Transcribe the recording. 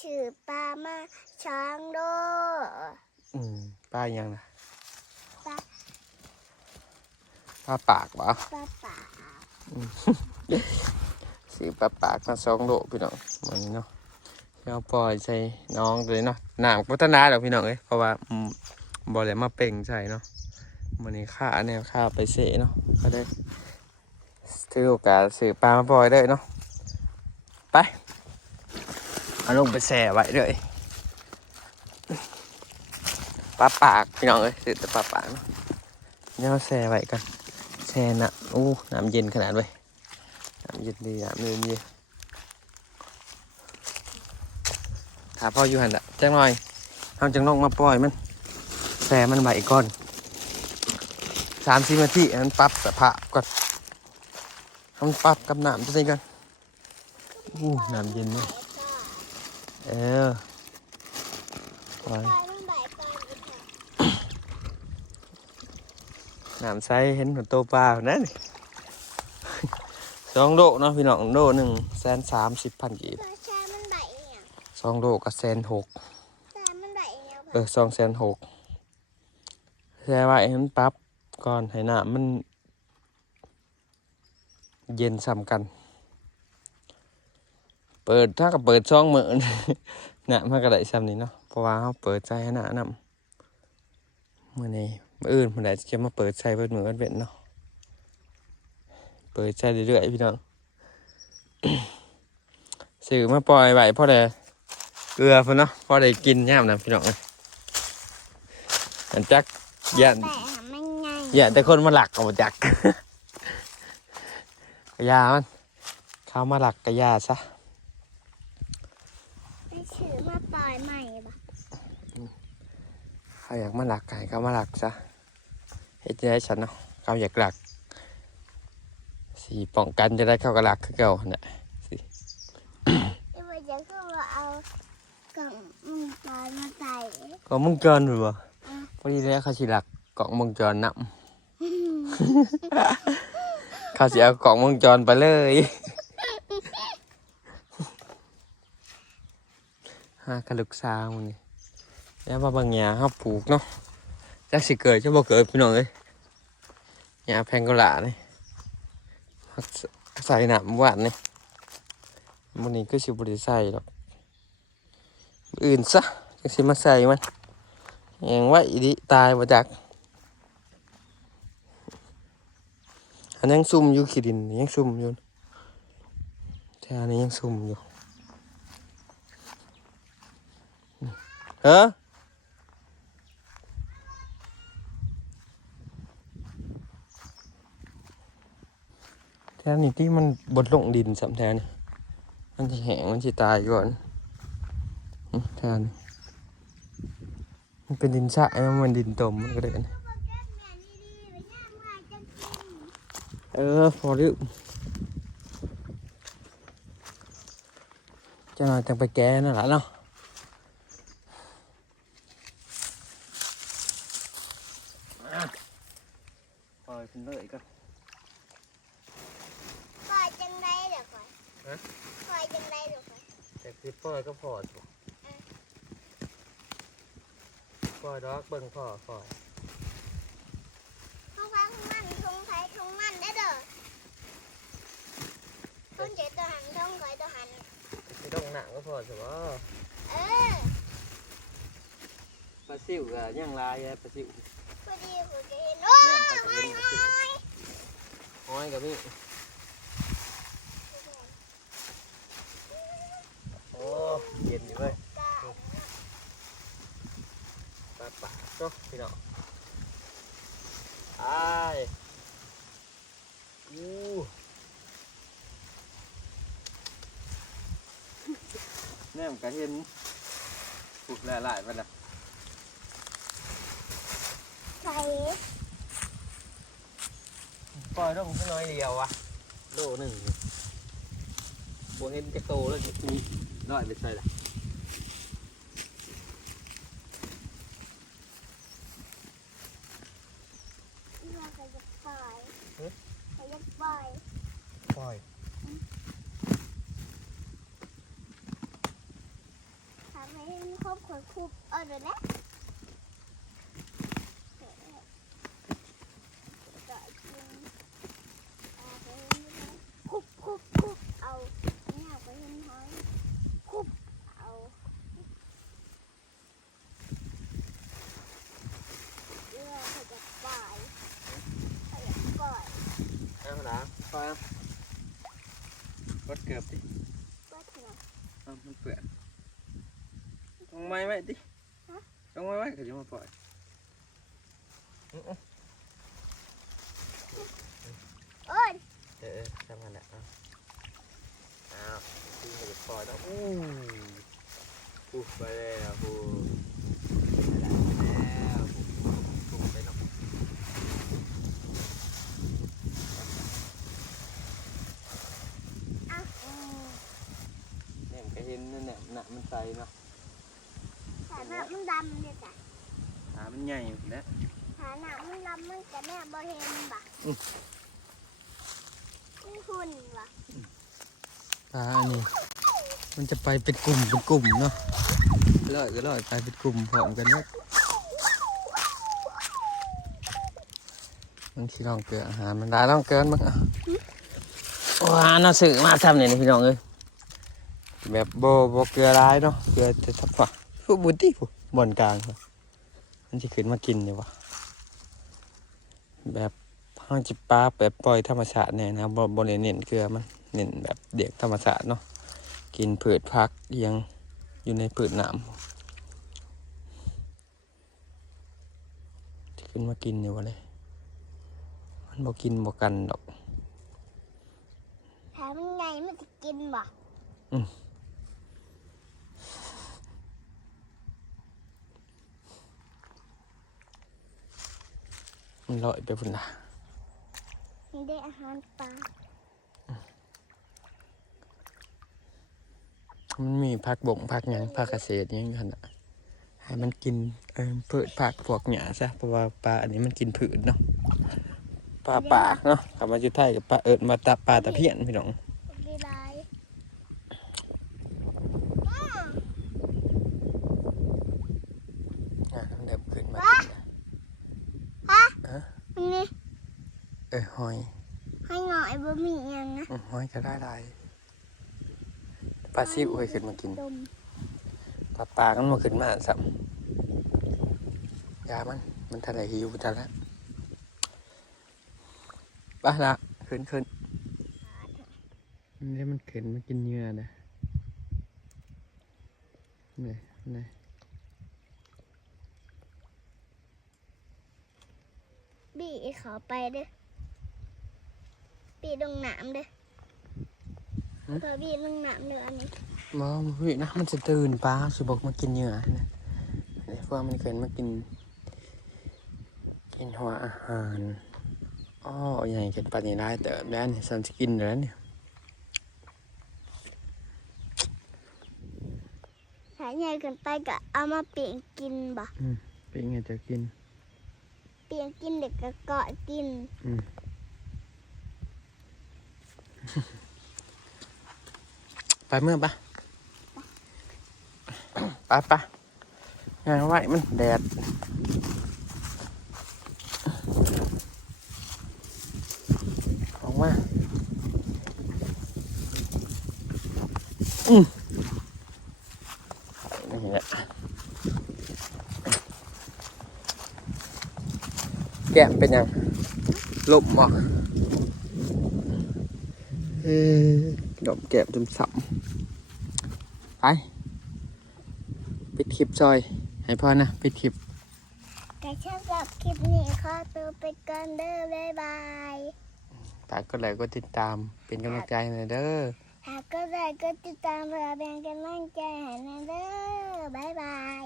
ชื่อปลามาช้างโดอืมป้ายังนะปลาป้าปากวะปลาป่าสีป้าปากมาสองโลพี่น้องมันนี้เนาะเราปล่อยใส่น้องเลยเนาะหนามพัฒนาเดี๋ยวพี่น้องเอ้ยเพราะว่าอืมบอลเลยมาเป่งใส่เนาะมันนี้ข้าเนี่ยข้าไปเสะเนาะก็ได้ถือโอกาสสื่อปลามาปล่อยได้เนาะไป เอาลงไปแส่ไว้เลยปลาปากพี่น้องเอ้ยสื่อแต่ปลาปากเนาะเนี่ยเอาแส่ไว้กันแช่น่ะอู้น้ำเย็นขนาดเว้ยน้ำเย็นดีน้ำเย็นดีถ้าพ่ออยู่หันละแจ้งหน่อยเอาจังลงมาปล่อยมันแช่มันใบก่อนสามสิบนาทีให้มันปรับสภาพก่อนให้มันปรับกับน้ำตัวนี้กันอู้น้ำเย็นเนาะ เออปล่อยปล่อยมันใบก่อนดีกว่าน้ำใสเห็นหัวโตปลาอยู่นั่นนี่สองโลเนาะพี่น้องโลหนึ่งแสนสามสิบพันกีบปลาแช่มันใบเนี่ยสองโลกับแสนหกแช่มันใบเนี่ยเออสองแสนหกแช่ไว้ให้มันปรั๊บก่อนให้น้ำมัน เย็นซ้ำกัน เปิดถ้ากับเปิดช่องเหมือนน้ำมันก็ได้ซ้ำนี้เนาะเพราะว่าเขาเปิดใจให้น้ำน้ำมื่อนี้มื่อื่นมันได้จะมาเปิดใจเปิดเหมือกันเป็นเนาะเปิดใจเรื่อยๆพี่น้องสื่อมาปล่อยไว้เพราะอะไรเกลือพุ่นเนาะเพราะได้กินย่ามนะพี่น้องเอ้ยอันจักยันแต่มันไงอย่าแต่คนมาหลักเอาจักกระยามันเข้ามาหลักกระยาซะ ชื่อมาปล่อยใหม่ปะเขาอยากมาหลักไก่เขามาหลักซะเฮ็ดจะได้ฉันเนาะเขาอยากหลักสีป้องกันจะได้เข้ากระหลักคือเก่าเนี่ยเดี๋ยวจะเข้ามาเอากล่องอืมปลามาใส่ก็มึงจรหรือเปล่าอะพอดีแล้วเขาสิหลักกล่องมึงจรนำเขาสิเอากล่องมึงจรไปเลยากระลึกซาวนี่แล้วมาบางอย่างเขาปลูกเนาะจักสิเกิดจะบ่เกิดพี่น้องเอ้ยหญ้าแพงกะหลานี่เขาใส่หน้ำหวานนี่มันนี้ก็สิบ่ได้ใส่หรอกออื่นซะจังสิมาใส่มันยังไว้อีดิตายบ่จักอันยังซุ่มอยู่ขี้ดินยังซุ่มอยู่แถวนี้ยังซุ่มอยู่ ฮะแถวนี้ที่มันบดลงดินสำแถวนี่มันจะแห้งมันจะตายก่อนอืมแถวนี้มันเป็นดินสระมันมันดินตมมันก็ได้นะเออพอแล้วจะหน่อยจังไปแก้นั่นแหละเนาะ ปล่อยเป็นเลยก็ปล่อยจังไรเดี๋ยวก่อนฮะ ปล่อยจังไรเดี๋ยวก่อนแต่คือปล่อยก็พอถูกปล่อยดอกเบิ่งพอปล่อยเข้าไปของมันทงไผ่ทงมันได้เด้อต้นเจตัวหันทงไผ่ตัวหัน ไม่ต้องหนังก็พอถูกว่าเออ ปลาซิวอะย่างลายอะปลาซิวพอดีผมจะเห็นโอ้ยโอ้ยโอ้ย ห้อย กับพี่โอ้เย็นอยู่เว้ยกาปลาปากเนาะพี่น้องไอ้อู้แน่มก็เห็นผูกหลายๆมันละใส่ ปล่อยต้องน้อยเดียววะโลหนึ่งโบเห็นจะโตแล้วจะมีน้อยไปใส่ละเราก็จะปล่อยเราจะปล่อยปล่อยเลยนะคุบคุบคุบเอาเนี่ยไปเห็นหอยคุบเอาเรือเขาจะปล่อยเขาจะปล่อย เอาละพอรถเกือบดิก็เถอะเอามันเปื่อนจงไม้ไว้ดิฮะจงไม้ไว้ก็จะมาปล่อยโอ้ยเออทำกันแหละเอาเอาตีมันจะปล่อยแล้วอู้อู้ไปแล้วอู้ไปแล้วอู้อู้ไปเนาะ อะอืม เนี่ยมันก็เห็นนั่นแหละหนักมันใสเนาะฐานะมันดำเลยจ้ะขามันใหญ่อยู่แล้วฐานะมันดำมันจะแม่บ่เห็นบ่ะอืมนี่หุ่นบ่ะปลาอันนี้มันจะไปเป็นกลุ่มเป็นกลุ่มเนาะลอยก็ลอยไปเป็นกลุ่มพร้อมกันเนาะมันสิลองเกลืออาหารมันได้ลองเกินมั้งอะว้าน่าสื่อมาทำเนี่ยนี่พี่น้องเอ้ย แบบโบโบเกลือร้ายเนาะเกลือจะทับฝ่าผู้บุตรีผู้บอนกลางครับมันจะขึ้นมากินเนี่ยวะแบบห้างจิปลาแบบปล่อยธรรมชาติเนี่ยนะบ่บ่ได้เน้นเกลือมันเน้นแบบเด็กธรรมชาติเนาะกินพืชพักเลี้ยงอยู่ในพืชน้ำที่ขึ้นมากินอยู่วะเลยมันบอกกินบอกกันดอกถามมันไงมันจะกินบ่มั นลอยไปพุ่นละมันได้อาหารปลา มันมีพักบงพักหยังพักเกษตรหยังอยู่หั่นน่ะให้มันกินเออพืชผักพวกหญ้าซะเพราะว่าปลาอันนี้มันกินพืชเนาะปลาปากเนาะคำว่าจุไทยกับปลาเอิดมาตะปลาตะเพียนพี่น้อง ดีไรอ้อ อะมันเดิมขึ้นมา ฮะ ฮะ ฮะ อันนี้ เออหอยให้หน่อยบ่มีอยังนะอืมหอยก็ได้ได้ปลาซิวเคยขึ้นมากินดมปลาปลากันมาขึ้นมาสัมยามัน มันทะเลหิวทะละปลาละขึ้นขึ้นนี่มันขึ้นมากินเหยื่อนะนี่นี่บี้เขาไปเด้อ บี้ลงน้ำเด้อเพื่อบี้ลงน้ำเด้ออันนี้มองวินะมันจะตื่นปลาสิบอกมากินเหยื่อนะนี่พวกมันขึ้นมากิน กินหัวอาหารอ้อใหญ่กินปลานี่ได้เติบแล้วนี่สันสกินแล้วเนี่ยถ้าใหญ่เกินไปก็เอามาเปลี่ยนกินบ่เป็นไงจะกิน เปลี่ยนกินเด็กก็เกาะกินอืม ไปเมื่อปะไปปะงานไหว้มันแดดออกมาอืมนี่แหละแกะเป็นยังลมอะ เออดอกแก้มจมสับไปปิดคลิปซอย ให้พ่อนะปิดคลิปแต่ชอบกับคลิปนี้ขอตัวไปก่อนเด้อบ๊ายบายฝากกดไลค์กดติดตามเป็นกำลังใจให้หน่อยเด้อหากก็ได้ก็ติดตามเพื่อเป็นกำลังใจให้นะเด้อบ๊ายบาย